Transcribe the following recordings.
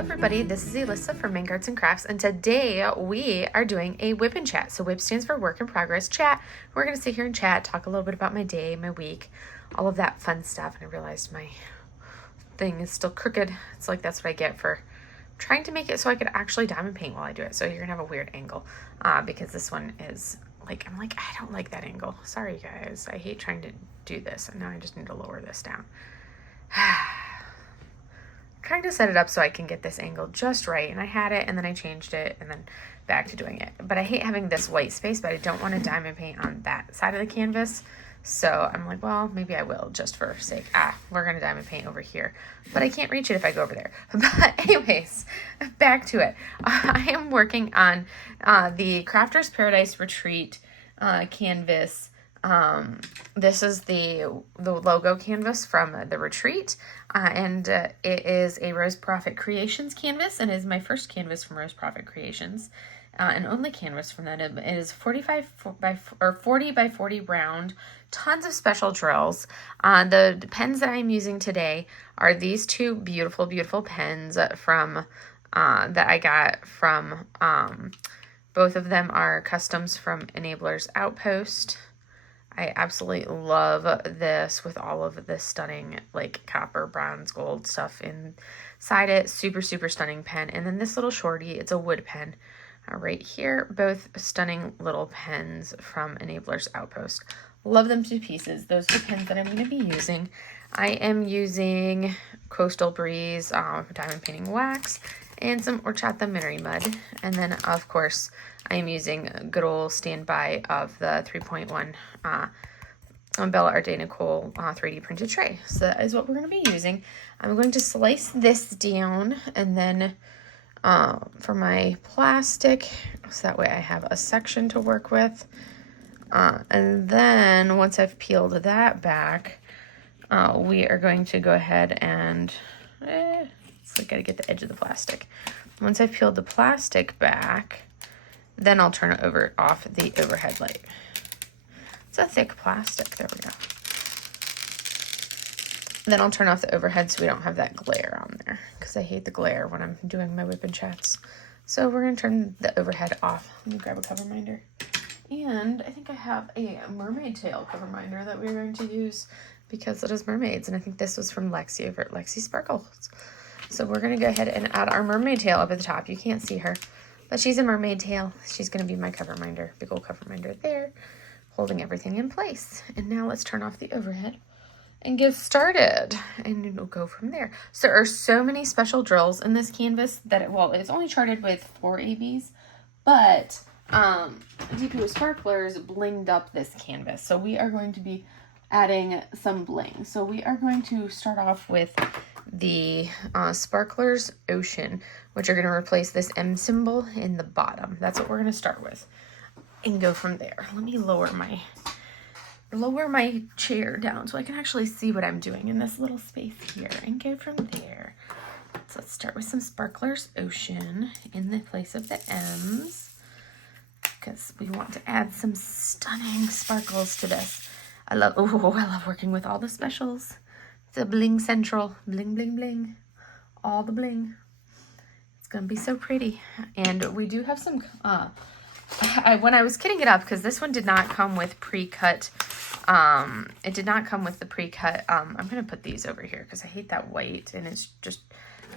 everybody, this is Alyssa from Mink Arts and Crafts, and today we are doing a WIP and chat. So WIP stands for work in progress chat. We're going to sit here and chat, talk a little bit about my day, my week, all of that fun stuff. And I realized my thing is still crooked. It's like that's what I get for trying to make it so I could actually diamond paint while I do it. So you're going to have a weird angle because this one is like, I'm like, I don't like that angle. Sorry guys, I hate trying to do this, and now I just need to lower this down. Trying to set it up so I can get this angle just right, and I had it and then I changed it and then back to doing it. But I hate having this white space, but I don't want to diamond paint on that side of the canvas, so I'm like, well, maybe I will just for sake. We're gonna diamond paint over here, but I can't reach it if I go over there. But anyways, back to it. I am working on the Crafter's Paradise Retreat canvas. This is the logo canvas from the retreat, and it is a Rose Proffitt Creations canvas, and is my first canvas from Rose Proffitt Creations, and only canvas from that. It is 40 by 40 round, tons of special drills. The pens that I'm using today are these two beautiful pens from that I got from both of them are customs from Enabler's Outpost. I absolutely love this with all of the stunning like copper, bronze, gold stuff inside it. Super stunning pen. And then this little shorty, it's a wood pen right here. Both stunning little pens from Enabler's Outpost. Love them to pieces. Those are the pens that I'm going to be using. I am using Coastal Breeze diamond painting wax and some horchata minery mud. And then of course I am using a good old standby of the 3.1 Bella Arte Nicole 3D printed tray. So that is what we're going to be using. I'm going to slice this down, and then for my plastic, so that way I have a section to work with. And then once I've peeled that back, we are going to go ahead and I gotta get the edge of the plastic. Once I've peeled the plastic back, then I'll turn it off the overhead light. It's a thick plastic. There we go. Then I'll turn off the overhead so we don't have that glare on there, because I hate the glare when I'm doing my WIP and chats. So we're going to turn the overhead off. Let me grab a cover minder. And I think I have a mermaid tail cover minder that we're going to use because it is mermaids. And I think this was from Lexi over at Lexi Sparkles. So we're going to go ahead and add our mermaid tail up at the top. You can't see her, but she's a mermaid tail. She's going to be my cover minder, big old cover minder there, holding everything in place. And now let's turn off the overhead and get started, and we'll go from there. So there are so many special drills in this canvas that it's only charted with 4 ABs, but DP with Sparklers blinged up this canvas. So we are going to be adding some bling. So we are going to start off with the Sparklers Ocean, which are going to replace this M symbol in the bottom. That's what we're going to start with and go from there. Let me lower my chair down so I can actually see what I'm doing in this little space here and go from there. So let's start with some Sparklers Ocean in the place of the M's, because we want to add some stunning sparkles to this. I love working with all the specials. It's a bling central, bling, all the bling. It's gonna be so pretty. And we do have some, when I was kitting it up, because this one did not come with pre-cut, it did not come with the pre-cut, I'm gonna put these over here because I hate that white, and it's just,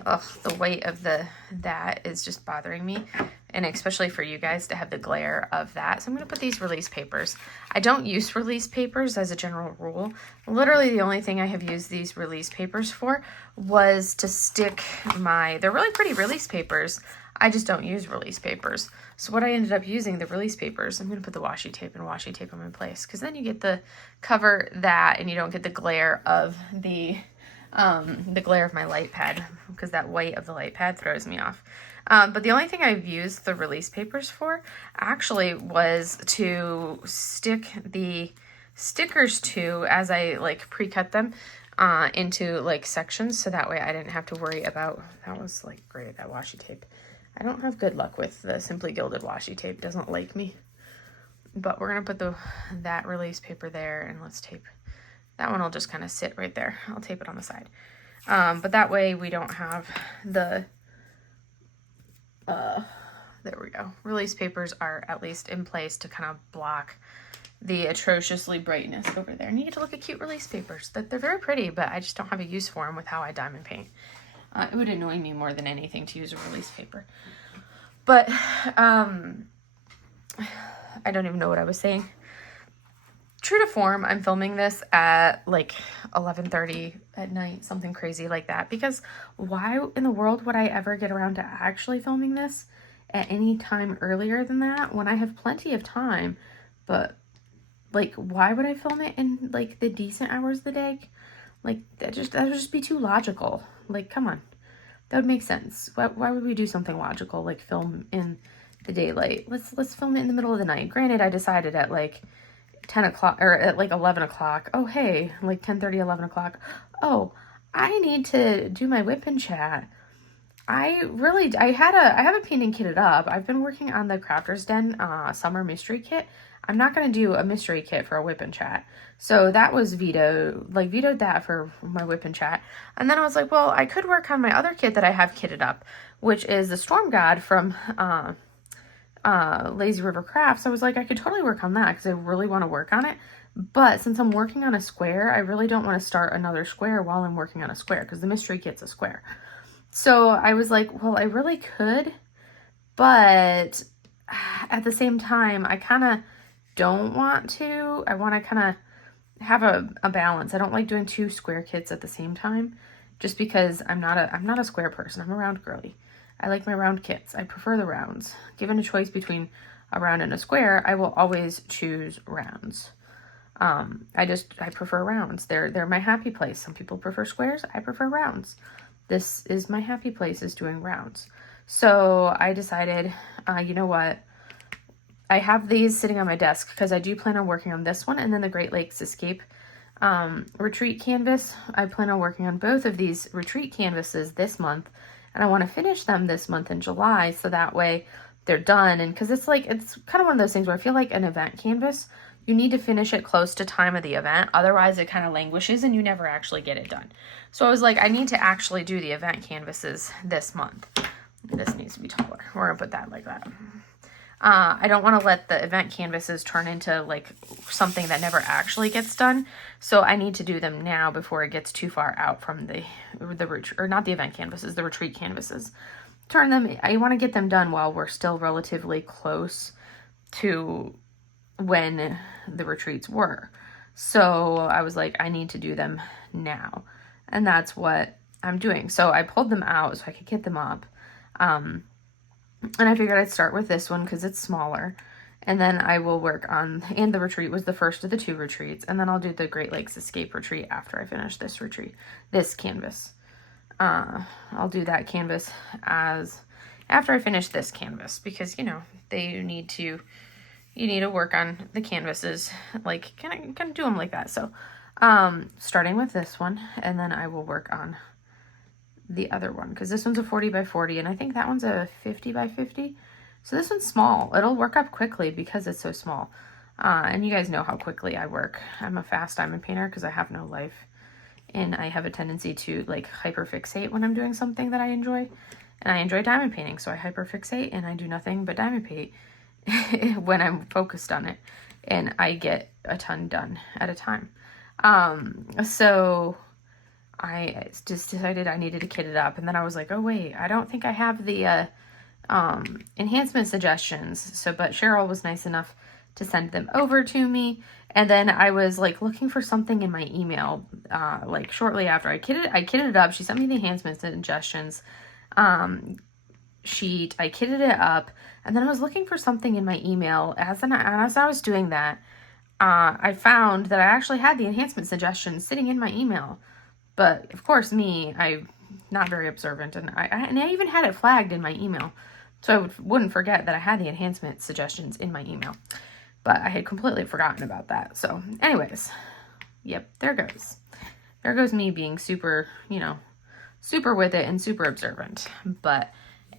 the weight of that is just bothering me, and especially for you guys to have the glare of that. So I'm going to put these release papers. I don't use release papers as a general rule. Literally the only thing I have used these release papers for was to stick they're really pretty release papers. I just don't use release papers. So what I ended up using, the release papers, I'm going to put the washi tape them in place, because then you get the cover that, and you don't get the glare of the glare of my light pad, because that white of the light pad throws me off. But the only thing I've used the release papers for actually was to stick the stickers to, as I like pre-cut them into like sections, so that way I didn't have to worry about, that was like great, that washi tape. I don't have good luck with the Simply Gilded washi tape, doesn't like me. But we're going to put that release paper there, and let's tape. That one will just kind of sit right there. I'll tape it on the side. But that way we don't have the There we go. Release papers are at least in place to kind of block the atrociously brightness over there. And you get to look at cute release papers. They're very pretty, but I just don't have a use for them with how I diamond paint. It would annoy me more than anything to use a release paper. But I don't even know what I was saying. True to form, I'm filming this at like 11:30 at night, something crazy like that. Because why in the world would I ever get around to actually filming this at any time earlier than that when I have plenty of time? But like, why would I film it in like the decent hours of the day? Like that would just be too logical. Like, come on, that would make sense. Why would we do something logical like film in the daylight? Let's film it in the middle of the night. Granted, I decided at like 10 o'clock or at like 11 o'clock. Oh, hey, like 10:30, 11 o'clock. Oh, I need to do my WIP and chat. I have a painting kitted up. I've been working on the Crafter's Den summer mystery kit. I'm not going to do a mystery kit for a WIP and chat. So that was vetoed that for my WIP and chat. And then I was like, well, I could work on my other kit that I have kitted up, which is the Storm God from Lazy River Crafts. I was like, I could totally work on that because I really want to work on it. But since I'm working on a square, I really don't want to start another square while I'm working on a square because the mystery kit's a square. So I was like, well, I really could, but at the same time, I kind of don't want to. I want to kind of have a balance. I don't like doing two square kits at the same time just because I'm not a square person. I'm a round girly. I like my round kits. I prefer the rounds. Given a choice between a round and a square, I will always choose rounds. I prefer rounds. They're my happy place. Some people prefer squares. I prefer rounds. This is my happy place, is doing rounds. So I decided, you know what? I have these sitting on my desk because I do plan on working on this one and then the Great Lakes Escape retreat canvas. I plan on working on both of these retreat canvases this month, and I want to finish them this month in July so that way they're done. And because it's kind of one of those things where I feel like an event canvas, you need to finish it close to time of the event. Otherwise, it kind of languishes and you never actually get it done. So I was like, I need to actually do the event canvases this month. This needs to be taller. We're going to put that like that. I don't want to let the event canvases turn into like something that never actually gets done. So I need to do them now before it gets too far out from the or not the event canvases, the retreat canvases. I want to get them done while we're still relatively close to when the retreats were. So I was like, I need to do them now. And that's what I'm doing. So I pulled them out so I could get them up. And I figured I'd start with this one because it's smaller. And then I will work on, and the retreat was the first of the two retreats. And then I'll do the Great Lakes Escape retreat after I finish this canvas. I'll do that canvas after I finish this canvas because, you need to work on the canvases, like kind of do them like that. So, starting with this one, and then I will work on the other one because this one's a 40 by 40 and I think that one's a 50 by 50. So this one's small. It'll work up quickly because it's so small. And you guys know how quickly I work. I'm a fast diamond painter because I have no life. And I have a tendency to like hyperfixate when I'm doing something that I enjoy. And I enjoy diamond painting, so I hyperfixate and I do nothing but diamond paint when I'm focused on it. And I get a ton done at a time. So I just decided I needed to kit it up. And then I was like, oh wait, I don't think I have the enhancement suggestions. But Cheryl was nice enough to send them over to me. And then I was like looking for something in my email, like shortly after I kitted it up. She sent me the enhancement suggestions sheet. I kitted it up, and then I was looking for something in my email. As I was doing that, I found that I actually had the enhancement suggestions sitting in my email. But of course, I'm not very observant, and I even had it flagged in my email, so I wouldn't forget that I had the enhancement suggestions in my email. But I had completely forgotten about that. So anyways, yep, there goes. There goes me being super, super with it and super observant. But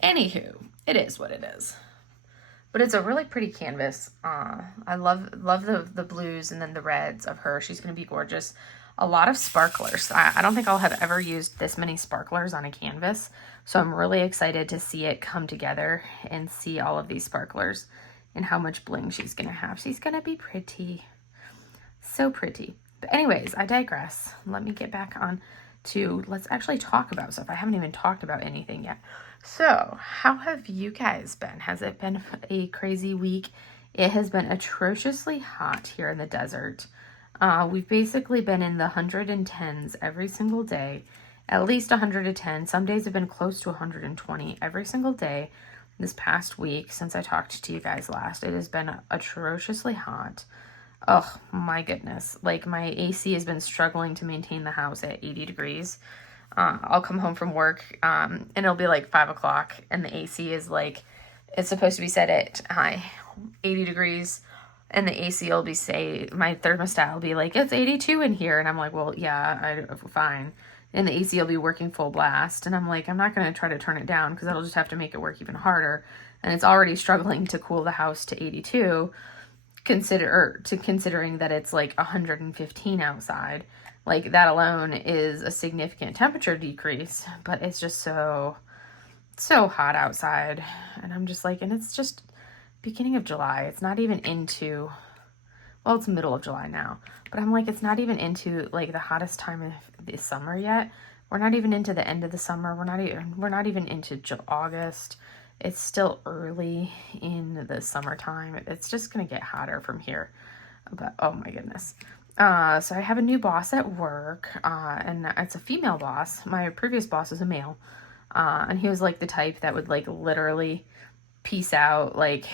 anywho, it is what it is. But it's a really pretty canvas. I love the blues and then the reds of her. She's going to be gorgeous a lot of sparklers. I don't think I'll have ever used this many sparklers on a canvas. So I'm really excited to see it come together and see all of these sparklers and how much bling she's going to have. She's going to be pretty. So pretty. But anyways, I digress. Let me get back on to, let's actually talk about stuff. I haven't even talked about anything yet. So how have you guys been? Has it been a crazy week? It has been atrociously hot here in the desert. We've basically been in the 110s every single day, at least 110. Some days have been close to 120 every single day this past week since I talked to you guys last. It has been atrociously hot. Oh my goodness. Like my AC has been struggling to maintain the house at 80 degrees. I'll come home from work and it'll be like 5 o'clock and the AC is like, it's supposed to be set at 80 degrees and the AC will be, say, my thermostat will be like, it's 82 in here. And I'm like, well, yeah, fine. And the AC will be working full blast. And I'm like, I'm not going to try to turn it down because that'll just have to make it work even harder. And it's already struggling to cool the house to 82. Considering that it's like 115 outside, like that alone is a significant temperature decrease, but it's just so hot outside. And I'm just like, and it's just beginning of July. It's not even into, well, it's middle of July now, but I'm like, it's not even into like the hottest time of the summer yet. We're not even into the end of the summer. We're not even into August. It's still early in the summertime. It's just going to get hotter from here. But, oh my goodness. So I have a new boss at work, and it's a female boss. My previous boss was a male, and he was like the type that would like literally peace out like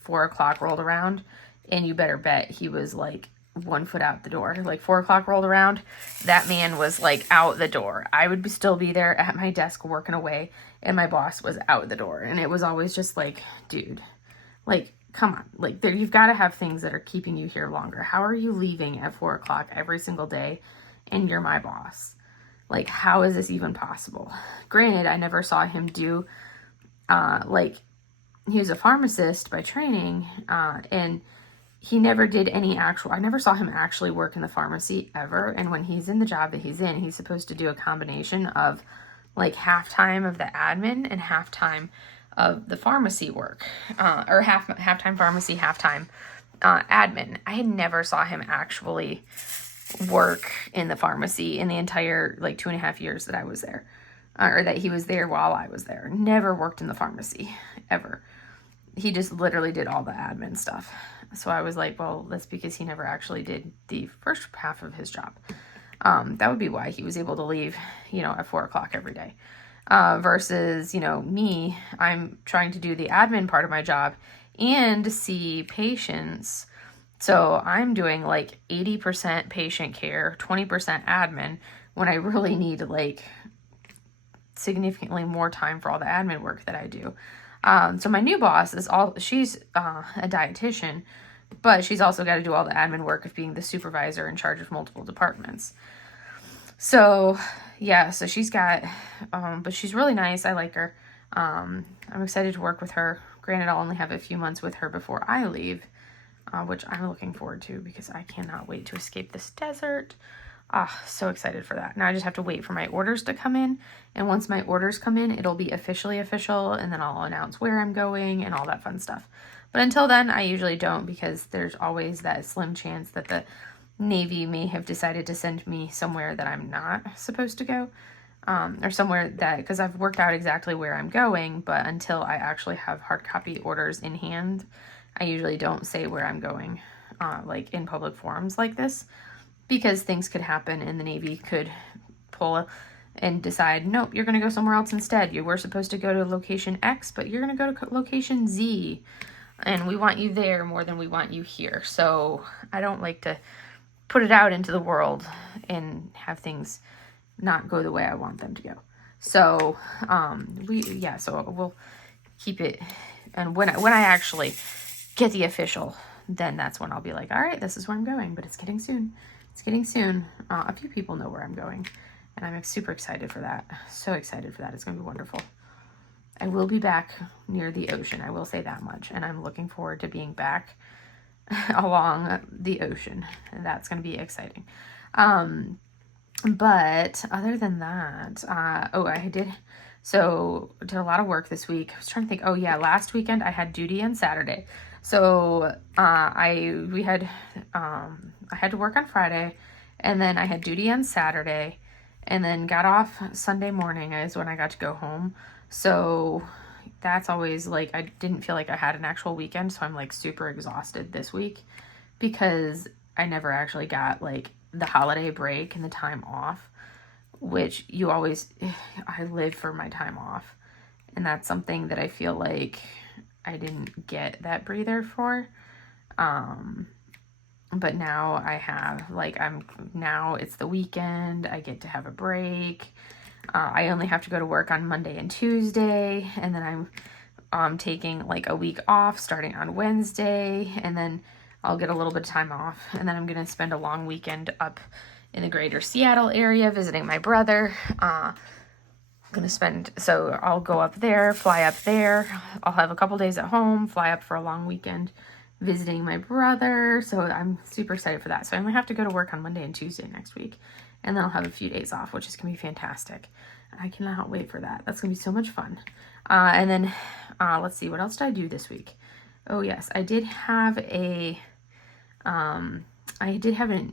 4 o'clock rolled around, and you better bet he was like 1 foot out the door. Like 4 o'clock rolled around, that man was like out the door. I would still be there at my desk working away, and my boss was out the door. And it was always just like, dude, like, come on. Like, you've got to have things that are keeping you here longer. How are you leaving at 4 o'clock every single day and you're my boss? Like, how is this even possible? Granted, I never saw him do, like, he was a pharmacist by training, and he never did any I never saw him actually work in the pharmacy ever. And when he's in the job that he's in, he's supposed to do a combination of like half-time of the admin and half-time of the pharmacy work, or half-time pharmacy, half-time admin. I had never saw him actually work in the pharmacy in the entire like 2.5 years that I was there, or that he was there while I was there. Never worked in the pharmacy ever. He just literally did all the admin stuff. So I was like, well, that's because he never actually did the first half of his job. That would be why he was able to leave, you know, at 4 o'clock every day. Versus, you know, me, I'm trying to do the admin part of my job and see patients. So I'm doing like 80% patient care, 20% admin, when I really need like significantly more time for all the admin work that I do. So my new boss she's a dietitian, but she's also got to do all the admin work of being the supervisor in charge of multiple departments. So yeah, so she's got, but she's really nice. I like her. I'm excited to work with her. Granted, I'll only have a few months with her before I leave, which I'm looking forward to because I cannot wait to escape this desert. So excited for that. Now I just have to wait for my orders to come in. And once my orders come in, it'll be officially official. And then I'll announce where I'm going and all that fun stuff. But until then, I usually don't, because there's always that slim chance that the Navy may have decided to send me somewhere that I'm not supposed to go. Or somewhere that, because I've worked out exactly where I'm going, but until I actually have hard copy orders in hand, I usually don't say where I'm going, like in public forums like this. Because things could happen and the Navy could pull and decide, nope, you're going to go somewhere else instead. You were supposed to go to location X, but you're going to go to location Z. And we want you there more than we want you here. So I don't like to put it out into the world and have things not go the way I want them to go. So, so we'll keep it. And when I actually get the official, then that's when I'll be like, all right, this is where I'm going, but it's getting soon. It's getting soon. A few people know where I'm going, and I'm super excited for that. So excited for that. It's going to be wonderful. I will be back near the ocean. I will say that much. And I'm looking forward to being back along the ocean. And that's going to be exciting. But other than that, did a lot of work this week. I was trying to think, oh yeah, last weekend I had duty on Saturday. So, I had to work on Friday, and then I had duty on Saturday, and then got off Sunday morning is when I got to go home. So that's always like, I didn't feel like I had an actual weekend, so I'm like super exhausted this week because I never actually got like the holiday break and the time off, which I live for my time off. And that's something that I feel like I didn't get that breather for. But now I have, like, now it's the weekend, I get to have a break. I only have to go to work on Monday and Tuesday, and then I'm taking like a week off starting on Wednesday, and then I'll get a little bit of time off, and then I'm going to spend a long weekend up in the greater Seattle area visiting my brother. So I'll go up there, fly up there. I'll have a couple days at home, fly up for a long weekend visiting my brother. So I'm super excited for that. So I only have to go to work on Monday and Tuesday next week, and then I'll have a few days off, which is going to be fantastic. I cannot wait for that. That's going to be so much fun. And then let's see, what else did I do this week? Oh yes, I did have an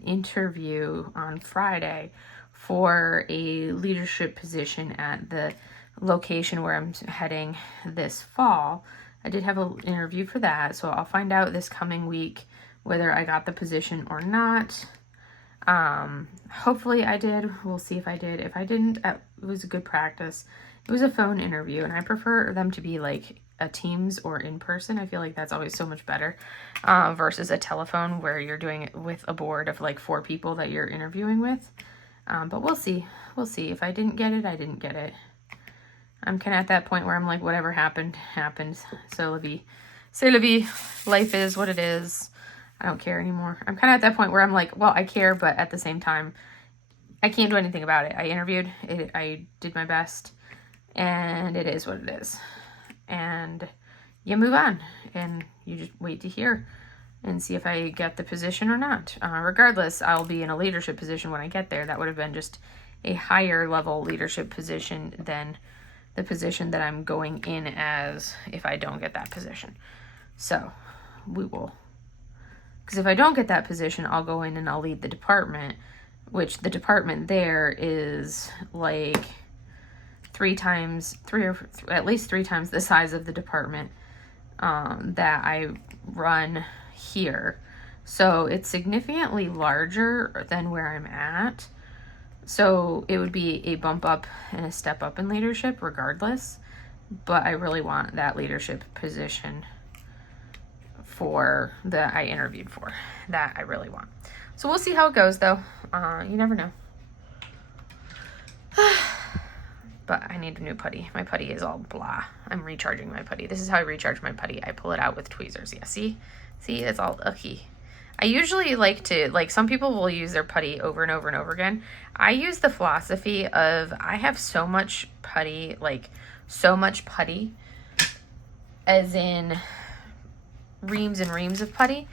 interview on Friday for a leadership position at the location where I'm heading this fall. I did have an interview for that, so I'll find out this coming week whether I got the position or not. Hopefully I did. We'll see if I did. If I didn't, it was a good practice. It was a phone interview, and I prefer them to be like a Teams or in person. I feel like that's always so much better versus a telephone where you're doing it with a board of like 4 people that you're interviewing with. But we'll see. We'll see. If I didn't get it, I didn't get it. I'm kind of at that point where I'm like, whatever happened, happened. So c'est la vie. Life is what it is. I don't care anymore. I'm kind of at that point where I'm like, well, I care, but at the same time, I can't do anything about it. I interviewed, I did my best, and it is what it is. And you move on, and you just wait to hear and see if I get the position or not. Regardless, I'll be in a leadership position when I get there. That would have been just a higher level leadership position than the position that I'm going in as if I don't get that position. So we will. Because if I don't get that position, I'll go in and I'll lead the department, which the department there is like at least three times the size of the department that I run here. So it's significantly larger than where I'm at. So it would be a bump up and a step up in leadership regardless. But I really want that leadership position that I interviewed for. That I really want. So we'll see how it goes though. You never know. But I need a new putty. My putty is all blah. I'm recharging my putty. This is how I recharge my putty. I pull it out with tweezers. Yeah, see, it's all icky. I usually like to, some people will use their putty over and over and over again. I use the philosophy of I have so much putty, as in reams and reams of putty,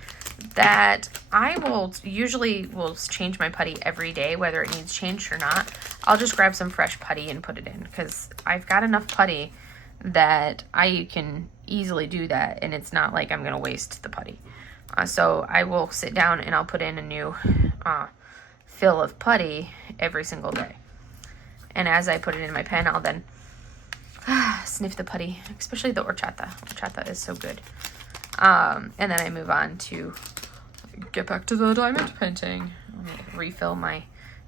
that I will change my putty every day, whether it needs changed or not. I'll just grab some fresh putty and put it in, because I've got enough putty that I can easily do that, and it's not like I'm going to waste the putty. So I will sit down and I'll put in a new fill of putty every single day. And as I put it in my pen, I'll then sniff the putty, especially the horchata. Horchata is so good. And then I move on to get back to the diamond painting. Let me refill my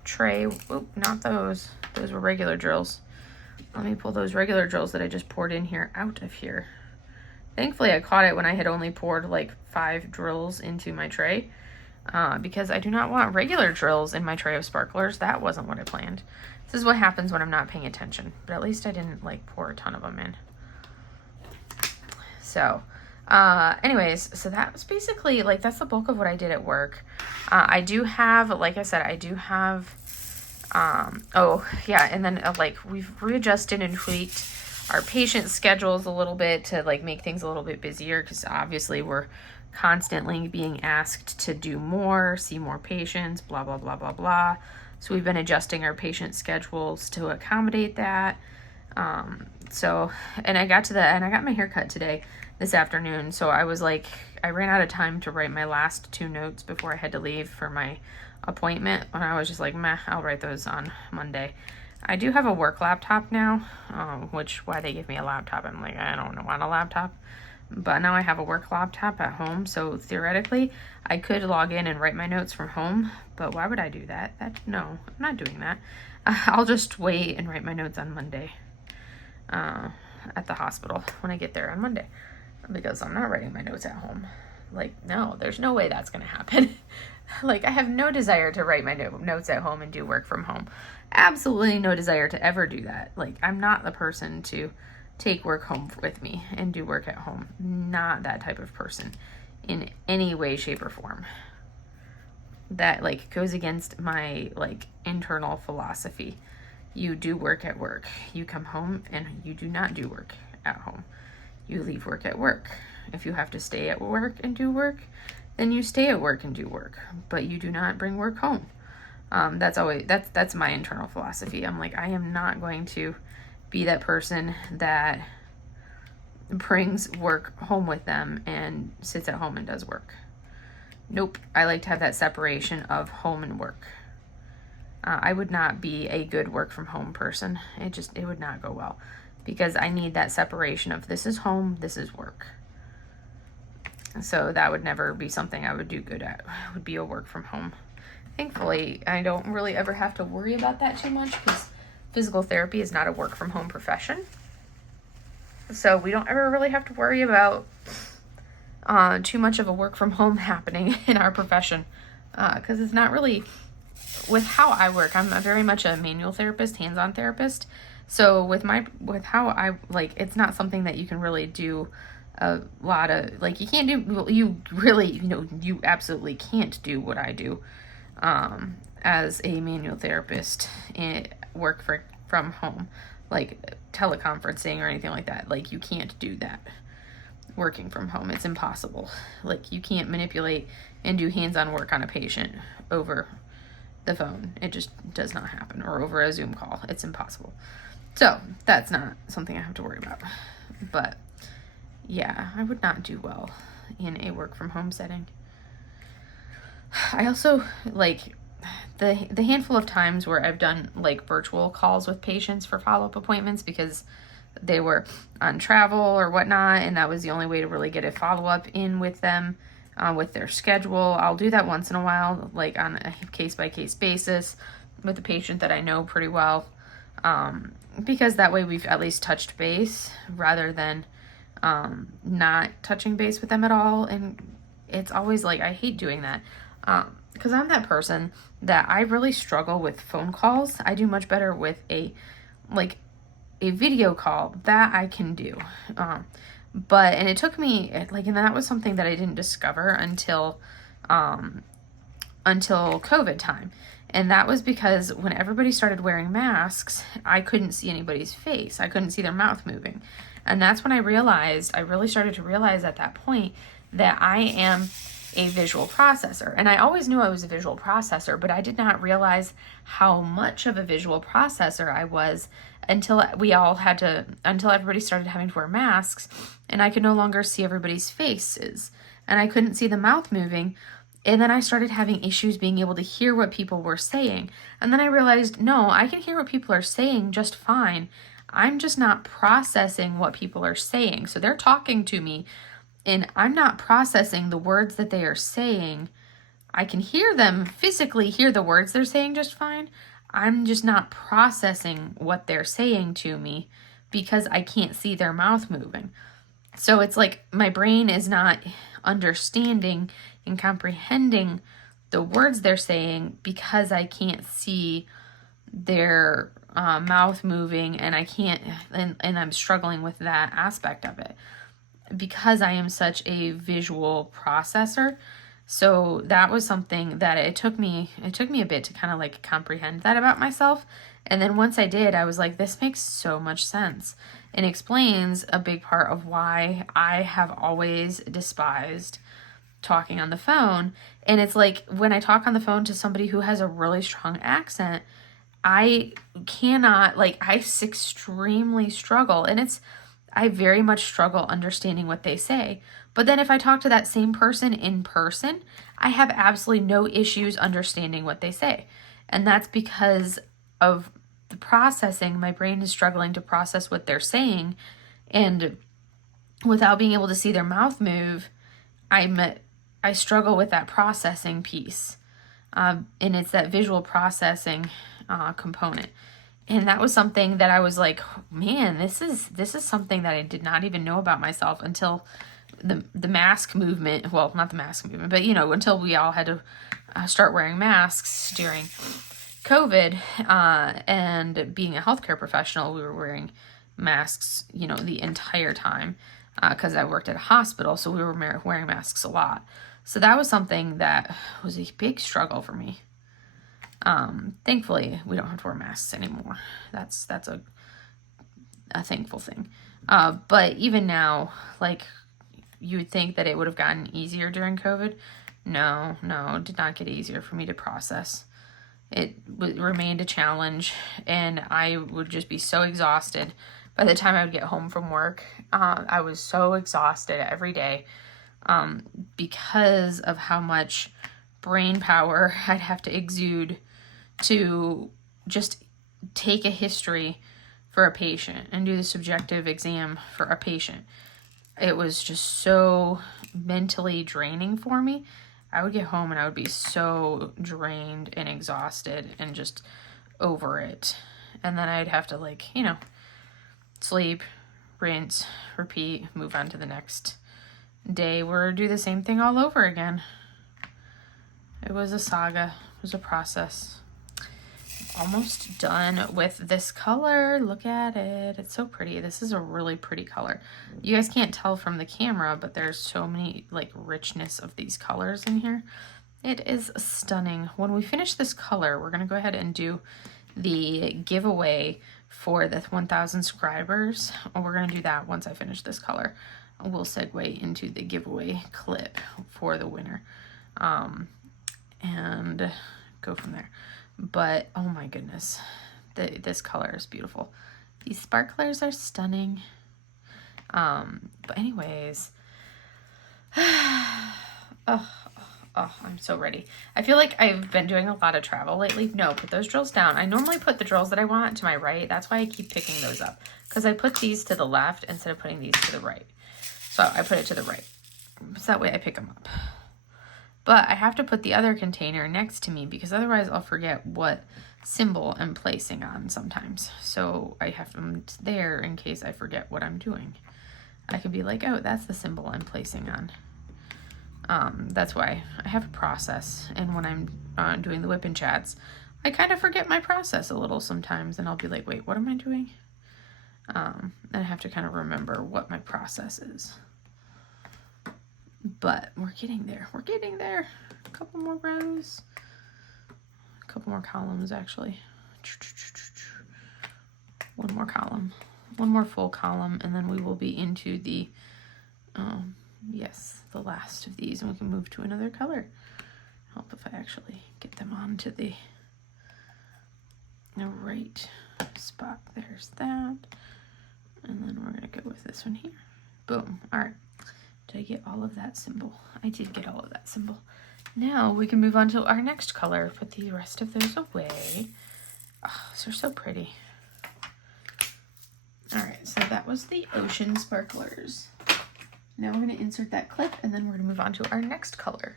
tray. Oop, not those. Those were regular drills. Let me pull those regular drills that I just poured in here out of here. Thankfully, I caught it when I had only poured like 5 drills into my tray, because I do not want regular drills in my tray of sparklers. That wasn't what I planned. This is what happens when I'm not paying attention, but at least I didn't like pour a ton of them in. So, anyways, so that was basically that's the bulk of what I did at work. I do have, like I said, oh yeah, and then we've readjusted and tweaked our patient schedules a little bit to make things a little bit busier, because obviously we're constantly being asked to do more, see more patients, blah, blah, blah, blah, blah. So we've been adjusting our patient schedules to accommodate that. And I got my hair cut today, this afternoon. So I was like, I ran out of time to write my last 2 notes before I had to leave for my appointment. And I was just like, meh, I'll write those on Monday. I do have a work laptop now, why they give me a laptop. I'm like, I don't want a laptop. But now I have a work laptop at home, so theoretically, I could log in and write my notes from home, but why would I do that? No, I'm not doing that. I'll just wait and write my notes on Monday at the hospital when I get there on Monday, because I'm not writing my notes at home. Like, no, there's no way that's going to happen. Like, I have no desire to write my notes at home and do work from home. Absolutely no desire to ever do that. Like, I'm not the person to take work home with me and do work at home. Not that type of person in any way, shape, or form. That, like, goes against my, like, internal philosophy. You do work at work. You come home and you do not do work at home. You leave work at work. If you have to stay at work and do work, then you stay at work and do work, but you do not bring work home. That's my internal philosophy. I'm like, I am not going to be that person that brings work home with them and sits at home and does work. Nope. I like to have that separation of home and work. I would not be a good work from home person. It would not go well, because I need that separation of this is home, this is work. So that would never be something I would do good at, would be a work from home. Thankfully, I don't really ever have to worry about that too much, because physical therapy is not a work from home profession. So we don't ever really have to worry about too much of a work from home happening in our profession, because it's not really, with how I work, I'm very much a manual therapist, hands-on therapist. So with how I, like, it's not something that you can really do a lot of, like, you can't do, you really, you absolutely can't do what I do as a manual therapist and work from home, like teleconferencing or anything like that. Like, you can't do that working from home. It's impossible. Like, you can't manipulate and do hands-on work on a patient over the phone. It just does not happen. Or over a Zoom call. It's impossible. So that's not something I have to worry about. But yeah, I would not do well in a work from home setting. I also, like, the handful of times where I've done, like, virtual calls with patients for follow-up appointments because they were on travel or whatnot, and that was the only way to really get a follow-up in with them, with their schedule. I'll do that once in a while, like on a case-by-case basis with a patient that I know pretty well, because that way we've at least touched base rather than not touching base with them at all. And it's always like, I hate doing that, because I'm that person that I really struggle with phone calls. I do much better with a video call. That I can do. And it took me, like, and that was something that I didn't discover until COVID time. And that was because when everybody started wearing masks, I couldn't see anybody's face. I couldn't see their mouth moving. And that's when I really started to realize at that point that I am a visual processor. And I always knew I was a visual processor, but I did not realize how much of a visual processor I was until everybody started having to wear masks and I could no longer see everybody's faces and I couldn't see the mouth moving. And then I started having issues being able to hear what people were saying. And then I realized, no, I can hear what people are saying just fine. I'm just not processing what people are saying. So they're talking to me and I'm not processing the words that they are saying. I can hear them, physically hear the words they're saying just fine. I'm just not processing what they're saying to me because I can't see their mouth moving. So it's like my brain is not understanding and comprehending the words they're saying because I can't see their mouth moving, and I can't, and I'm struggling with that aspect of it because I am such a visual processor. So that was something that it took me a bit to kind of like comprehend that about myself. And then once I did, I was like, this makes so much sense and explains a big part of why I have always despised talking on the phone. And it's like when I talk on the phone to somebody who has a really strong accent, I cannot, like, I extremely struggle. And I very much struggle understanding what they say. But then if I talk to that same person in person, I have absolutely no issues understanding what they say. And that's because of the processing. My brain is struggling to process what they're saying. And without being able to see their mouth move, I struggle with that processing piece. And it's that visual processing component. And that was something that I was like, man, this is something that I did not even know about myself until the mask movement. Well, not the mask movement, but until we all had to start wearing masks during COVID. And being a healthcare professional, we were wearing masks, the entire time because I worked at a hospital, so we were wearing masks a lot. So that was something that was a big struggle for me. Thankfully, we don't have to wear masks anymore. That's a thankful thing. But even now, like, you would think that it would have gotten easier during COVID. No, it did not get easier for me to process. It remained a challenge, and I would just be so exhausted. By the time I would get home from work, I was so exhausted every day because of how much brain power I'd have to exude to just take a history for a patient and do the subjective exam for a patient. It was just so mentally draining for me. I would get home and I would be so drained and exhausted and just over it. And then I'd have to, sleep, rinse, repeat, move on to the next day, or do the same thing all over again. It was a saga. It was a process. Almost done with this color. Look at it. It's so pretty. This is a really pretty color. You guys can't tell from the camera, but there's so many richness of these colors in here. It is stunning. When we finish this color, we're going to go ahead and do the giveaway for the 1,000 subscribers. We're going to do that once I finish this color. We'll segue into the giveaway clip for the winner. And go from there. But oh my goodness, this color is beautiful. These sparklers are stunning. But anyways, I'm so ready. I feel like I've been doing a lot of travel lately. No, put those drills down. I normally put the drills that I want to my right. That's why I keep picking those up, because I put these to the left instead of putting these to the right. So I put it to the right, so that way I pick them up. But I have to put the other container next to me because otherwise I'll forget what symbol I'm placing on sometimes. So I have them there in case I forget what I'm doing. I could be like, oh, that's the symbol I'm placing on. That's why I have a process. And when I'm doing the WIP and chats, I kind of forget my process a little sometimes. And I'll be like, wait, what am I doing? And I have to kind of remember what my process is. But we're getting there. We're getting there. A couple more rows. A couple more columns, actually. One more column. One more full column, and then we will be into the, the last of these, and we can move to another color. Help if I actually get them onto the right spot. There's that. And then we're going to go with this one here. Boom. All right. Did I get all of that symbol? I did get all of that symbol. Now we can move on to our next color. Put the rest of those away. Oh, these are so pretty. All right, so that was the ocean sparklers. Now we're going to insert that clip, and then we're going to move on to our next color.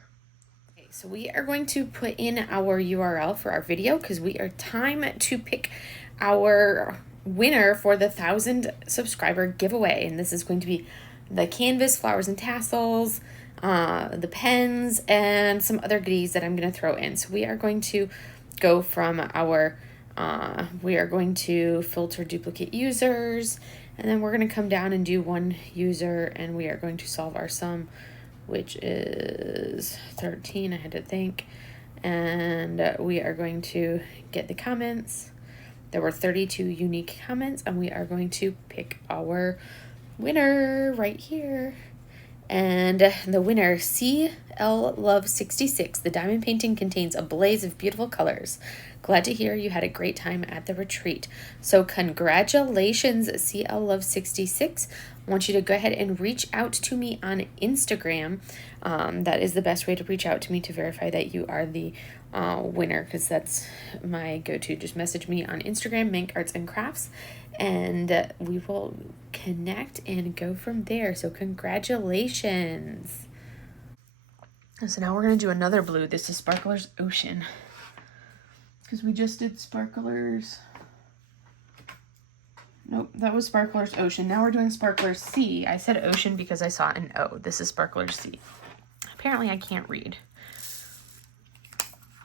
Okay, so we are going to put in our URL for our video because we are time to pick our winner for the 1,000 subscriber giveaway, and this is going to be the canvas, flowers and tassels, the pens, and some other goodies that I'm going to throw in. So we are going to go from our, we are going to filter duplicate users, and then we're going to come down and do one user, and we are going to solve our sum, which is 13, I had to think, and we are going to get the comments. There were 32 unique comments, and we are going to pick our winner right here. And the winner, CL Love 66. The diamond painting contains a blaze of beautiful colors. Glad to hear you had a great time at the retreat. So congratulations, CL Love 66. I want you to go ahead and reach out to me on Instagram. That is the best way to reach out to me to verify that you are the winner, because that's my go-to. Just message me on Instagram, Mank Arts and Crafts, and we will connect and go from there. So congratulations. So now we're going to do another blue. This is Sparkler's Ocean, because we just did Sparkler's, nope, that was Sparkler's Ocean. Now we're doing Sparkler's Sea. I said ocean because I saw an O. This is Sparkler's Sea. Apparently I can't read,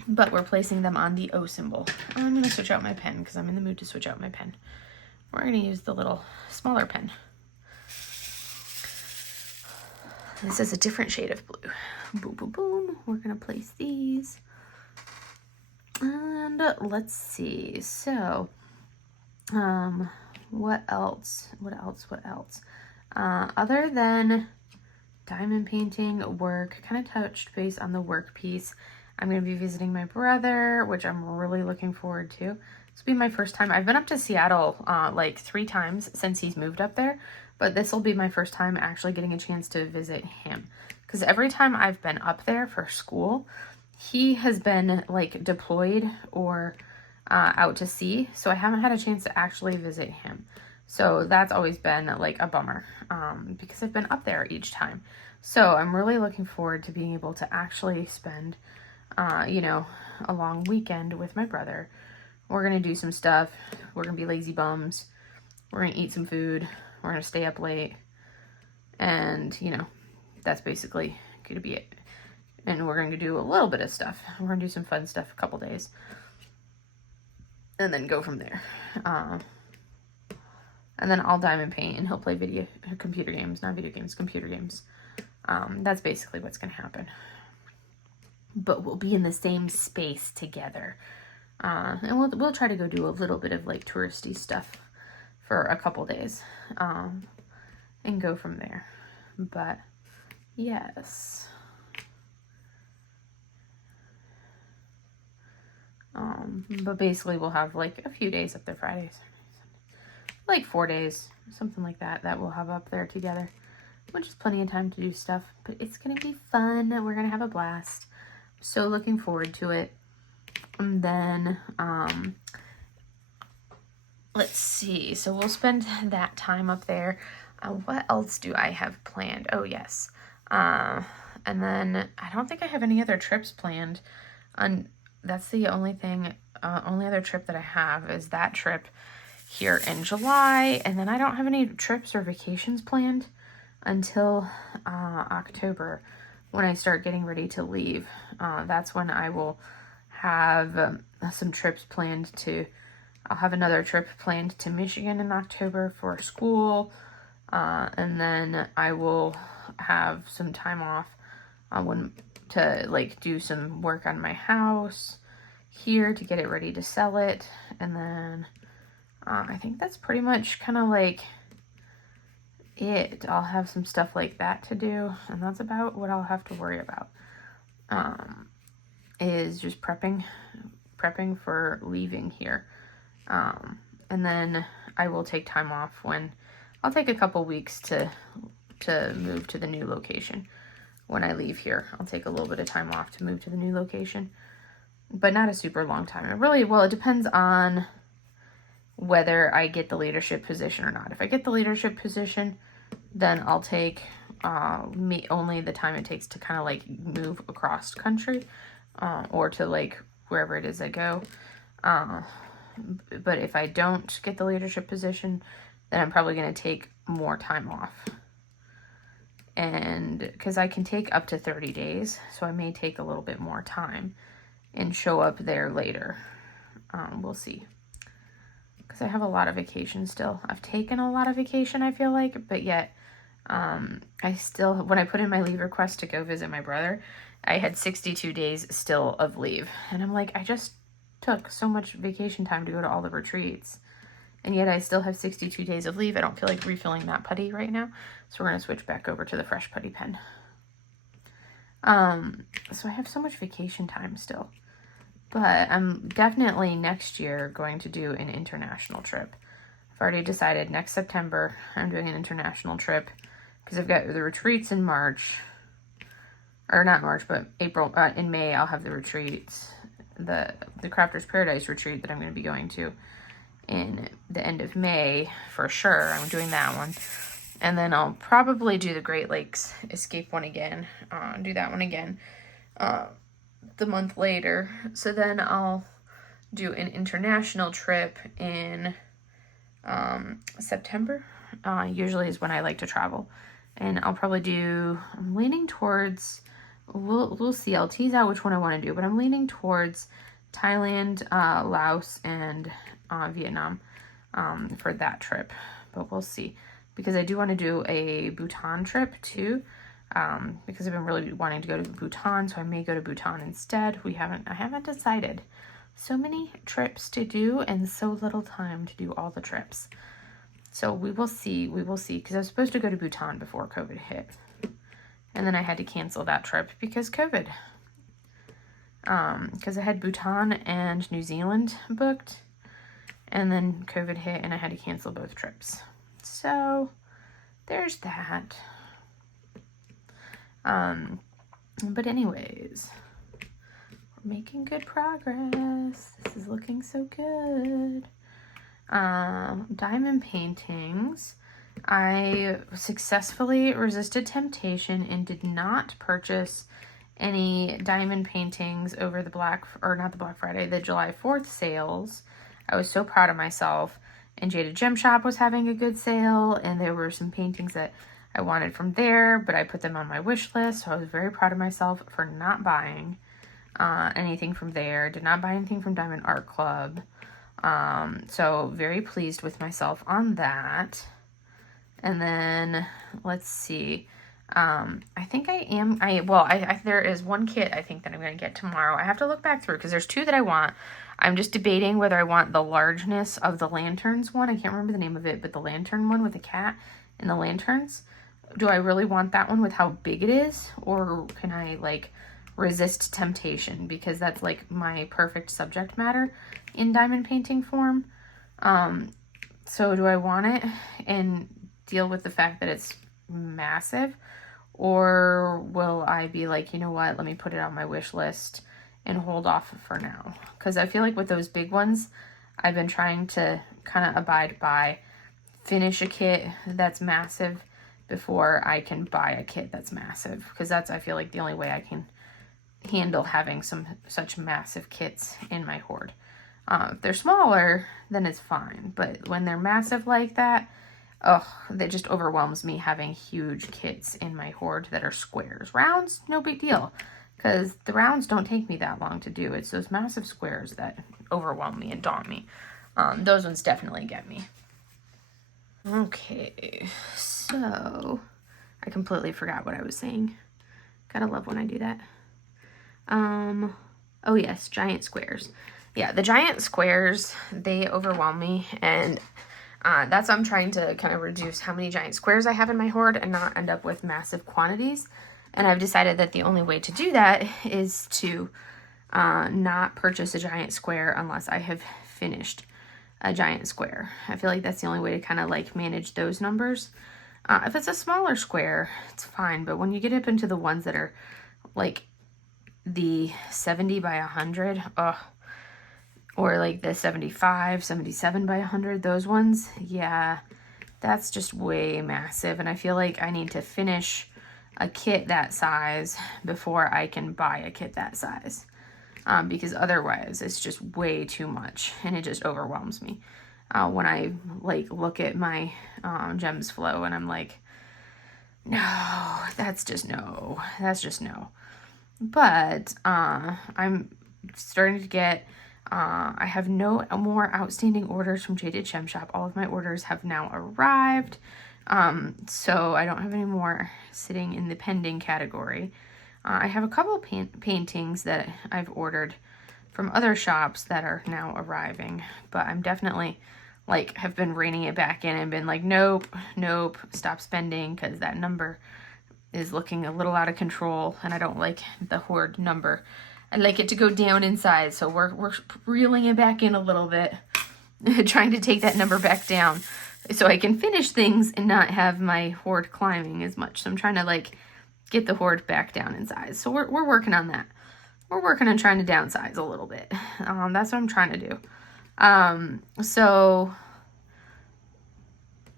but we're placing them on the O symbol. I'm going to switch out my pen because I'm in the mood to switch out my pen. We're going to use the little smaller pen. This is a different shade of blue. Boom, boom, boom. We're going to place these. And let's see. So, what else? Other than diamond painting, work, kind of touched base on the work piece. I'm going to be visiting my brother, which I'm really looking forward to. This will be my first time. I've been up to Seattle like 3 times since he's moved up there, but this will be my first time actually getting a chance to visit him. Because every time I've been up there for school, he has been like deployed or out to sea, so I haven't had a chance to actually visit him. So that's always been like a bummer because I've been up there each time. So I'm really looking forward to being able to actually spend, you know, a long weekend with my brother. We're going to do some stuff. We're going to be lazy bums. We're going to eat some food. We're going to stay up late. And, you know, that's basically going to be it. And we're going to do a little bit of stuff. We're going to do some fun stuff a couple days. And then go from there. And then I'll diamond paint and he'll play computer games. That's basically what's going to happen. But we'll be in the same space together. And we'll try to go do a little bit of like touristy stuff for a couple days. And go from there. But yes. But basically we'll have like a few days up there, Fridays, like 4 days, something like that, that we'll have up there together, which is plenty of time to do stuff, but it's going to be fun. We're going to have a blast. So looking forward to it. And then, let's see. So we'll spend that time up there. What else do I have planned? Oh, yes. And then I don't think I have any other trips planned. That's the only thing, only other trip that I have is that trip here in July. And then I don't have any trips or vacations planned until October when I start getting ready to leave. That's when I will have some trips planned to, I'll have another trip planned to Michigan in October for school. And then I will have some time off to like do some work on my house here to get it ready to sell it. And then I think that's pretty much kind of like it. I'll have some stuff like that to do, and that's about what I'll have to worry about. Is just prepping for leaving here. And then I will take time off when I'll take a couple weeks to move to the new location. When I leave here, I'll take a little bit of time off to move to the new location, but not a super long time. It depends on whether I get the leadership position or not. If I get the leadership position, then I'll take only the time it takes to kind of like move across country, or to like wherever it is I go. But if I don't get the leadership position, then I'm probably going to take more time off. And because I can take up to 30 days, so I may take a little bit more time and show up there later. We'll see. Because I have a lot of vacation still. I've taken a lot of vacation, I feel like, but yet I still, when I put in my leave request to go visit my brother, I had 62 days still of leave. And I'm like, I just took so much vacation time to go to all the retreats. and yet I still have 62 days of leave. I don't feel like refilling that putty right now, so we're going to switch back over to the fresh putty pen. So I have so much vacation time still, but I'm definitely next year going to do an international trip. I've already decided next September I'm doing an international trip because I've got the retreats in March, or not March, but April. In May I'll have the retreats, the Crafter's Paradise retreat that I'm going to be going to in the end of May for sure. I'm doing that one. And then I'll probably do the Great Lakes Escape one again, do that one again the month later. So then I'll do an international trip in September, usually is when I like to travel. And I'll probably do, I'm leaning towards, we'll see, I'll tease out which one I want to do, but I'm leaning towards Thailand, Laos, and Vietnam for that trip, but we'll see. Because I do want to do a Bhutan trip too, because I've been really wanting to go to Bhutan, so I may go to Bhutan instead. I haven't decided. So many trips to do and so little time to do all the trips. So we will see, because I was supposed to go to Bhutan before COVID hit. And then I had to cancel that trip because COVID. Because I had Bhutan and New Zealand booked, and then COVID hit and I had to cancel both trips. So there's that. But anyways, we're making good progress. This is looking so good. Diamond paintings. I successfully resisted temptation and did not purchase any diamond paintings over the the July 4th sales. I was so proud of myself. And Jaded Gem Shop was having a good sale, and there were some paintings that I wanted from there, but I put them on my wish list, so I was very proud of myself for not buying anything from there. Did not buy anything from Diamond Art Club. So very pleased with myself on that. And then, let's see. I think there is one kit I think that I'm going to get tomorrow. I have to look back through because there's two that I want. I'm just debating whether I want the largeness of the lanterns one. I can't remember the name of it, but the lantern one with the cat and the lanterns. Do I really want that one with how big it is? Or can I, like, resist temptation? Because that's, like, my perfect subject matter in diamond painting form. So do I want it and deal with the fact that it's massive? Or will I be like, you know what, let me put it on my wish list and hold off for now? Because I feel like with those big ones, I've been trying to kind of abide by finish a kit that's massive before I can buy a kit that's massive. Because that's, I feel like, the only way I can handle having such massive kits in my hoard. If they're smaller, then it's fine. But when they're massive like that, that just overwhelms me having huge kits in my hoard that are squares. Rounds, no big deal, because the rounds don't take me that long to do. It's those massive squares that overwhelm me and daunt me. Those ones definitely get me. Okay, so I completely forgot what I was saying. Gotta love when I do that. Oh yes, giant squares. Yeah, the giant squares, they overwhelm me, and that's why I'm trying to kind of reduce how many giant squares I have in my hoard and not end up with massive quantities. And I've decided that the only way to do that is to not purchase a giant square unless I have finished a giant square. I feel like that's the only way to kind of like manage those numbers. If it's a smaller square, it's fine. But when you get up into the ones that are like the 70 by 100, or like the 75, 77 by 100, those ones, yeah, that's just way massive. And I feel like I need to finish a kit that size before I can buy a kit that size. Because otherwise it's just way too much and it just overwhelms me. When I like look at my gems flow and I'm like, no, that's just no. But I'm starting to get, I have no more outstanding orders from Jaded Gem Shop. All of my orders have now arrived. So I don't have any more sitting in the pending category. I have a couple of paintings that I've ordered from other shops that are now arriving, but I'm definitely like have been reining it back in and been like, nope, nope, stop spending, because that number is looking a little out of control and I don't like the Horde number. I'd like it to go down in size, so we're reeling it back in a little bit, trying to take that number back down so I can finish things and not have my Horde climbing as much. So I'm trying to like get the Horde back down in size. So we're working on that. We're working on trying to downsize a little bit. That's what I'm trying to do. So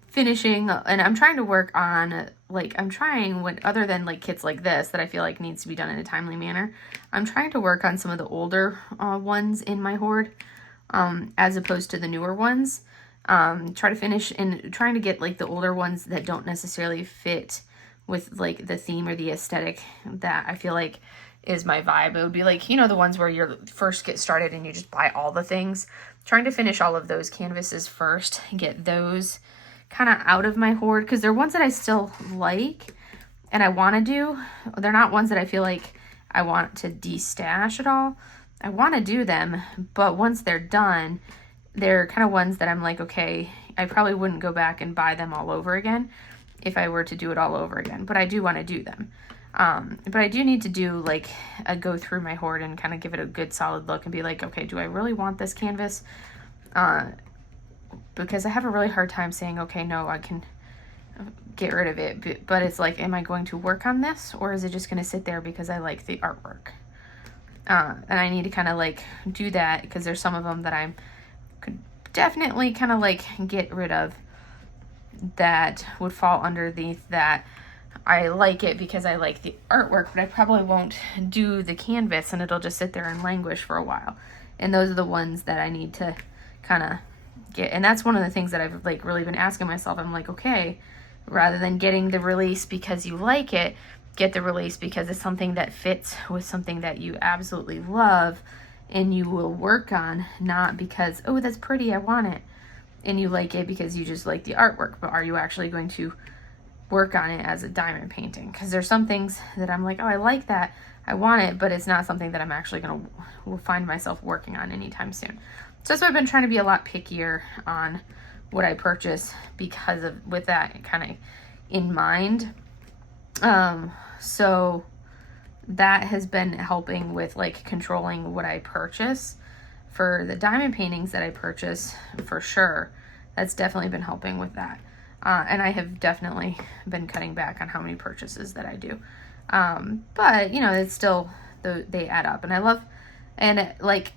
finishing, and I'm trying to work on, like, I'm trying, when other than like kits like this that I feel like needs to be done in a timely manner, I'm trying to work on some of the older ones in my Horde, as opposed to the newer ones. Try to finish and trying to get like the older ones that don't necessarily fit with like the theme or the aesthetic that I feel like is my vibe. It would be like, you know, the ones where you first get started and you just buy all the things. Trying to finish all of those canvases first and get those kind of out of my Horde, because they're ones that I still like and I want to do. They're not ones that I feel like I want to de-stash at all. I want to do them, but once they're done, they're kind of ones that I'm like, okay, I probably wouldn't go back and buy them all over again if I were to do it all over again, but I do want to do them. But I do need to do like a go through my Horde and kind of give it a good solid look and be like, okay, do I really want this canvas? Because I have a really hard time saying, okay, no, I can get rid of it. But it's like, am I going to work on this, or is it just going to sit there because I like the artwork? And I need to kind of like do that, because there's some of them that I could definitely kind of like get rid of that would fall underneath that. I like it because I like the artwork, but I probably won't do the canvas and it'll just sit there and languish for a while. And those are the ones that I need to kind of get. And that's one of the things that I've like really been asking myself. I'm like, okay, rather than getting the release because you like it, get the release because it's something that fits with something that you absolutely love and you will work on, not because, oh, that's pretty, I want it. And you like it because you just like the artwork, but are you actually going to work on it as a diamond painting? Because there's some things that I'm like, oh, I like that, I want it, but it's not something that I'm actually going to find myself working on anytime soon. So that's why I've been trying to be a lot pickier on what I purchase, because of, with that kind of in mind. So that has been helping with like controlling what I purchase. For the diamond paintings that I purchase, for sure, that's definitely been helping with that. And I have definitely been cutting back on how many purchases that I do. But, you know, it's still, they add up. And I love, and it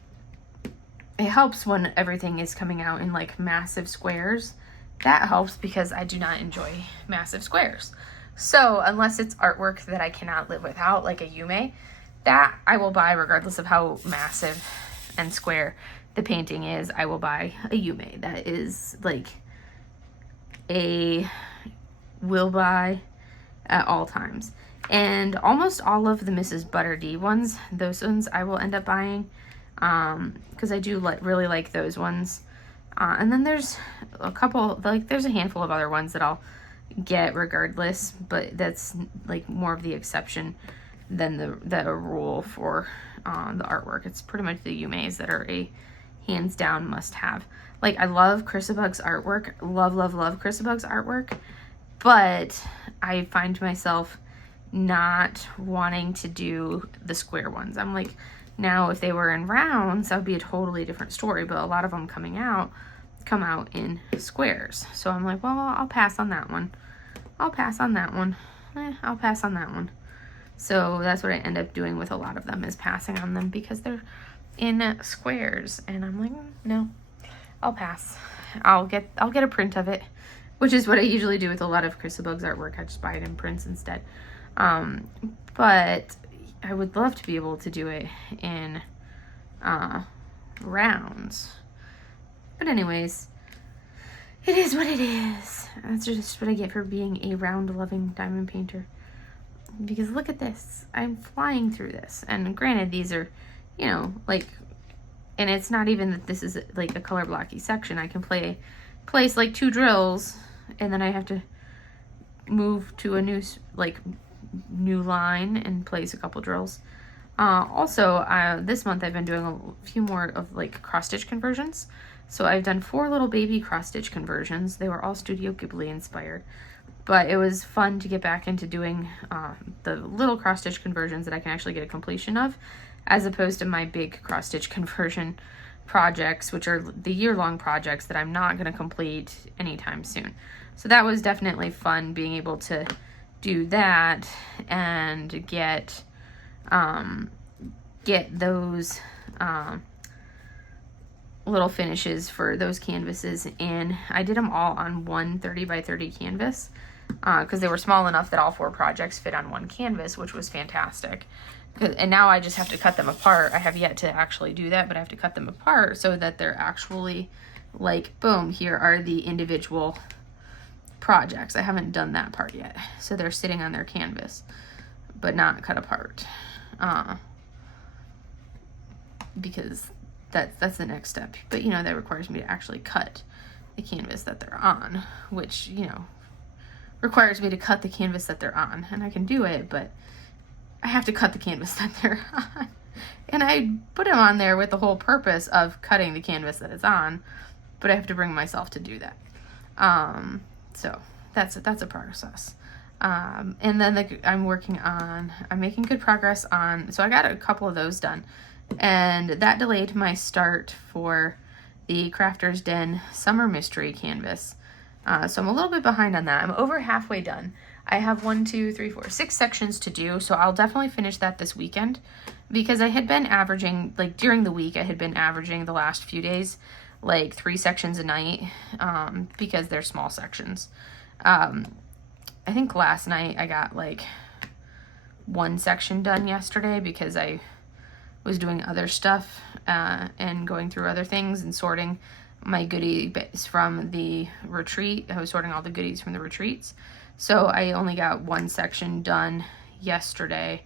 helps when everything is coming out in like massive squares. That helps because I do not enjoy massive squares. So unless it's artwork that I cannot live without, like a Yume, that I will buy regardless of how massive and square the painting is. I will buy a Yume. That is like will buy at all times. And almost all of the Mrs. Butter D ones, those ones I will end up buying, because I do really like those ones. And then there's a couple, like there's a handful of other ones that I'll get regardless, but that's like more of the exception than the rule for the artwork. It's pretty much the Yumeis that are a hands down must have. Like, I love Chrisabug's artwork, love Chrisabug's artwork, but I find myself not wanting to do the square ones. I'm like, now if they were in rounds, that would be a totally different story, but a lot of them come out in squares. So I'm like, well, I'll pass on that one. I'll pass on that one. So that's what I end up doing with a lot of them, is passing on them because they're in squares. And I'm like, no, I'll pass. I'll get a print of it, which is what I usually do with a lot of Chrisabug's artwork. I just buy it in prints instead. But I would love to be able to do it in rounds. But anyways, it is what it is. That's just what I get for being a round-loving diamond painter. Because look at this. I'm flying through this. And granted, these are, you know, like, and it's not even that this is like a color blocky section. I can place like 2 drills, and then I have to move to a new line and place a couple drills. Also, this month I've been doing a few more of like cross stitch conversions. So I've done 4 little baby cross stitch conversions. They were all Studio Ghibli inspired, but it was fun to get back into doing the little cross stitch conversions that I can actually get a completion of, as opposed to my big cross stitch conversion projects, which are the year-long projects that I'm not going to complete anytime soon. So that was definitely fun, being able to do that and get those little finishes for those canvases in. I did them all on one 30 by 30 canvas because they were small enough that all 4 projects fit on one canvas, which was fantastic. And now I just have to cut them apart. I have yet to actually do that, but I have to cut them apart so that they're actually like, boom, here are the individual projects. I haven't done that part yet. So they're sitting on their canvas, but not cut apart. Because that's the next step. But, you know, that requires me to actually cut the canvas that they're on, which, you know, requires me to cut the canvas that they're on. And I can do it, but I have to cut the canvas that they're on. And I put them on there with the whole purpose of cutting the canvas that it's on, but I have to bring myself to do that. So that's a process. And then I'm making good progress on, so I got a couple of those done. And that delayed my start for the Crafter's Den Summer Mystery canvas. So I'm a little bit behind on that. I'm over halfway done. I have 6 sections to do, so I'll definitely finish that this weekend, because I had been averaging, like during the week, I had been averaging the last few days, like 3 sections a night, because they're small sections. I think last night I got like 1 section done yesterday because I was doing other stuff and going through other things and sorting my goodies from the retreat. I was sorting all the goodies from the retreats. So I only got 1 section done yesterday,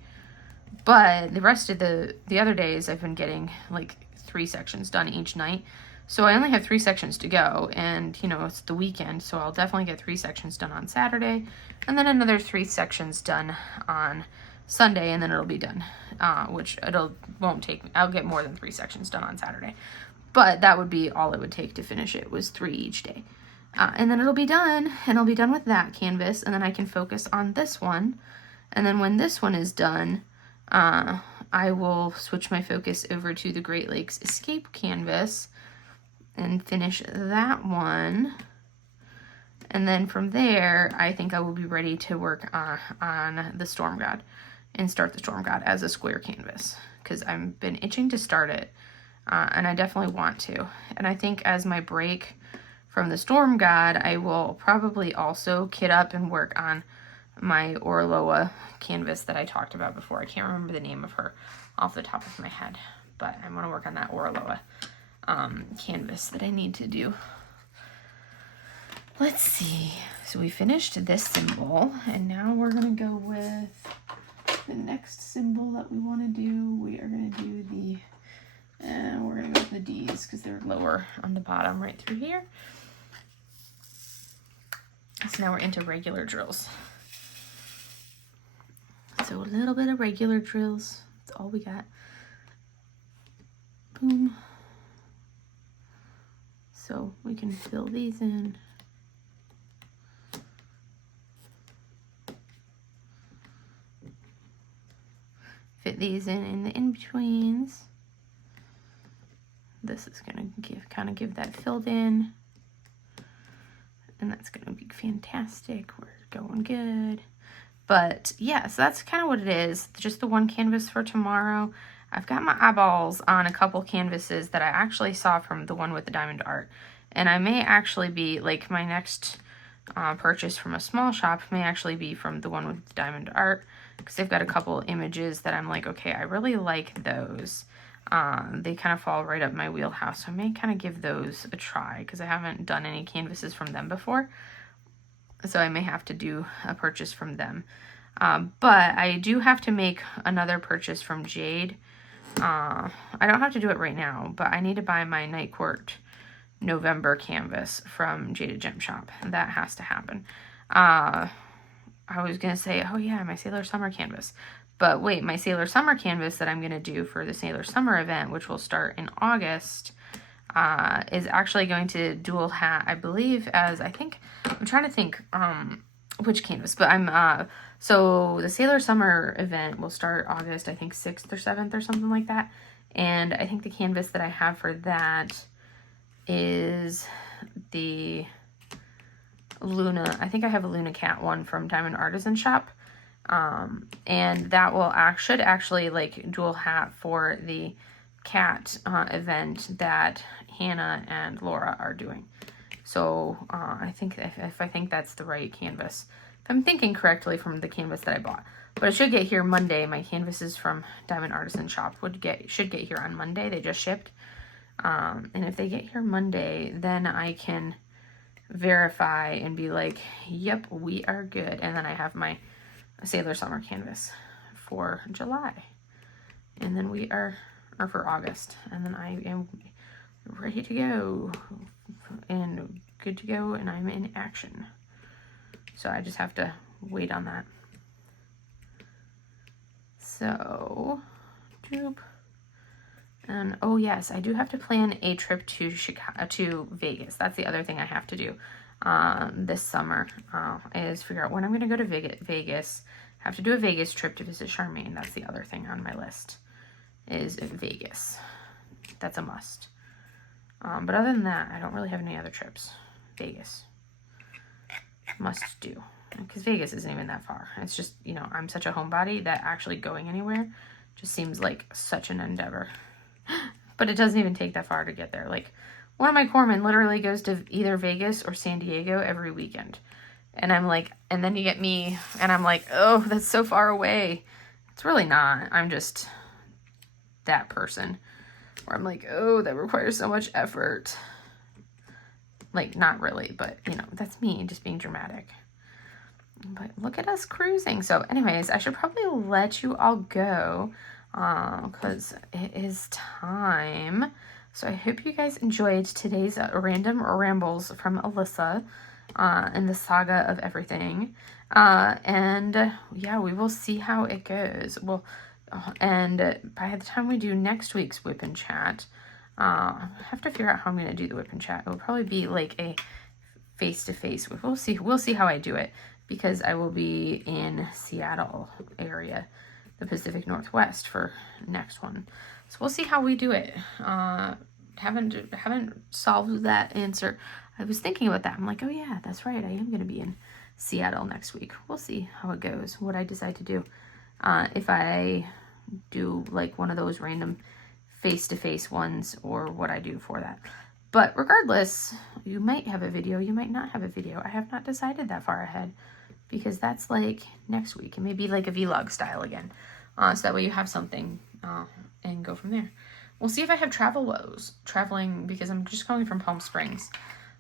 but the rest of the other days I've been getting like 3 sections done each night. So I only have 3 sections to go, and you know, it's the weekend, so I'll definitely get 3 sections done on Saturday, and then another 3 sections done on Sunday, and then it'll be done, which won't take, I'll get more than 3 sections done on Saturday, but that would be all it would take to finish it, was 3 each day. And then it'll be done, and I'll be done with that canvas, and then I can focus on this one. And then when this one is done, I will switch my focus over to the Great Lakes Escape canvas and finish that one. And then from there, I think I will be ready to work on the Storm God and start the Storm God as a square canvas, because I've been itching to start it, and I definitely want to. And I think as my break from the Storm God, I will probably also kit up and work on my Orloa canvas that I talked about before. I can't remember the name of her off the top of my head, but I want to work on that Orloa canvas that I need to do. Let's see. So we finished this symbol, and now we're going to go with the next symbol that we want to do. We are going to do the, we're going to go with the D's because they're lower on the bottom right through here. So now we're into regular drills. So a little bit of regular drills. That's all we got. Boom. So we can fill these in. Fit these in the in-betweens. This is going to kind of give that filled in. And that's going to be fantastic. We're going good. But yeah, so that's kind of what it is. Just the one canvas for tomorrow. I've got my eyeballs on a couple canvases that I actually saw from the one with the diamond art. And I may actually be, like, my next purchase from a small shop may actually be from the one with the diamond art, because they've got a couple images that I'm like, okay, I really like those. They kind of fall right up my wheelhouse, so I may kind of give those a try, because I haven't done any canvases from them before, so I may have to do a purchase from them. But I do have to make another purchase from Jade. I don't have to do it right now, but I need to buy my Night Court November canvas from Jaded Gem Shop. That has to happen. I was going to say, oh yeah, my Sailor Summer canvas. But wait, my Sailor Summer canvas that I'm going to do for the Sailor Summer event, which will start in August, is actually going to dual hat, I believe, as I'm trying to think which canvas, but so the Sailor Summer event will start August, I think 6th or 7th or something like that. And I think the canvas that I have for that is the Luna. I think I have a Luna Cat one from Diamond Artisan Shop. And that will should actually like dual hat for the cat event that Hannah and Laura are doing. So I think if I think that's the right canvas, if I'm thinking correctly from the canvas that I bought, but it should get here Monday. My canvases from Diamond Artisan Shop should get here on Monday. They just shipped, and if they get here Monday, then I can verify and be like, yep, we are good. And then I have my Sailor Summer canvas for July, and then we are for August, and then I am ready to go and good to go, and I'm in action. So I just have to wait on that. So, and oh yes, I do have to plan a trip to Vegas. That's the other thing I have to do this summer, is figure out when I'm going to go to Vegas. I have to do a Vegas trip to visit Charmaine. That's the other thing on my list, is Vegas. That's a must. But other than that, I don't really have any other trips. Vegas. Must do. Because Vegas isn't even that far. It's just, you know, I'm such a homebody that actually going anywhere just seems like such an endeavor. But it doesn't even take that far to get there. Like, one of my corpsmen literally goes to either Vegas or San Diego every weekend. And I'm like, and then you get me, and I'm like, oh, that's so far away. It's really not. I'm just that person where I'm like, oh, that requires so much effort. Like, not really, but, you know, that's me just being dramatic. But look at us cruising. So anyways, I should probably let you all go because it is time. So I hope you guys enjoyed today's random rambles from Alyssa in the saga of everything. And yeah, we will see how it goes. Well, and by the time we do next week's WIP and Chat, I have to figure out how I'm going to do the WIP and Chat. It will probably be like a face-to-face. We'll see how I do it, because I will be in Seattle area, the Pacific Northwest, for next one. So we'll see how we do it. Haven't solved that answer. I was thinking about that. I'm like, oh yeah, that's right. I am going to be in Seattle next week. We'll see how it goes, what I decide to do. If I do like one of those random face-to-face ones, or what I do for that. But regardless, you might have a video, you might not have a video. I have not decided that far ahead, because that's like next week. It may be like a vlog style again. So that way you have something and go from there. We'll see if I have travel woes. Traveling, because I'm just going from Palm Springs.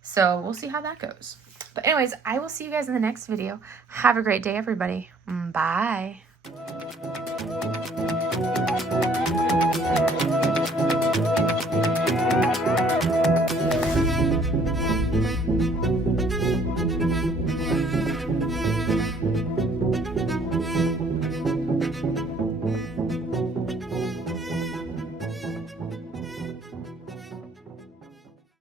So we'll see how that goes. But anyways, I will see you guys in the next video. Have a great day, everybody. Bye.